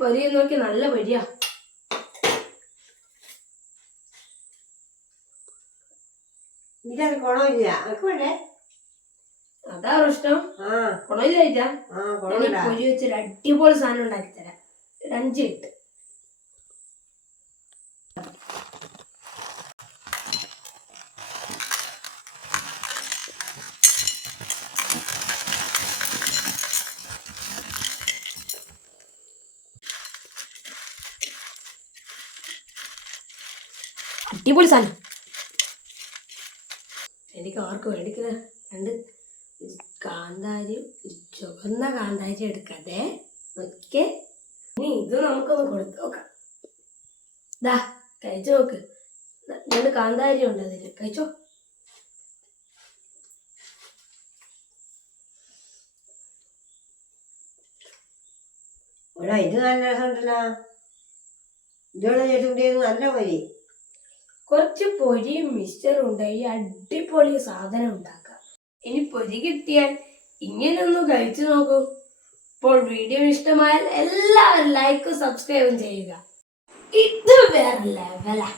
പൊരി നോക്കി നല്ല പൊരിയാ. ഇതൊരു ഗുണമില്ല. എനിക്ക് വേണ്ടേ? അതാ ഇഷ്ടം. ഗുണമില്ലായിട്ടാ. പൊരി വെച്ചൊരു അടിപൊളി സാധനം ഉണ്ടാക്കി തരാം. 5 മിനിറ്റ്. അടിപൊളി സാധനം. എനിക്ക് ആർക്കും മേടിക്കുന്ന 2 കാന്താരി, ചുവന്ന കാന്താരി എടുക്കാതെ ഒക്കെ. ഇനി ഇത് നമുക്കൊന്ന് കൊടുത്തു നോക്കാം. ഇതാ കഴിച്ചു നോക്ക്. 2 കാന്താരി ഉണ്ട് അതിൽ. കഴിച്ചോ. ഇത് നല്ല രസമുണ്ടല്ലോ. നല്ല പൊരി. കുറച്ച് പൊരിയും മിക്സ്ചറും ഉണ്ടായി അടിപൊളി സാധനം ഉണ്ടാക്കാം. ഇനി പൊരി കിട്ടിയാൽ ഇങ്ങനെയൊന്ന് കഴിച്ചു നോക്കൂ. ഇപ്പോൾ വീഡിയോ ഇഷ്ടമായാൽ എല്ലാവരും ലൈക്കും സബ്സ്ക്രൈബും ചെയ്യുക. ഇത് വേറെ ലെവലാ.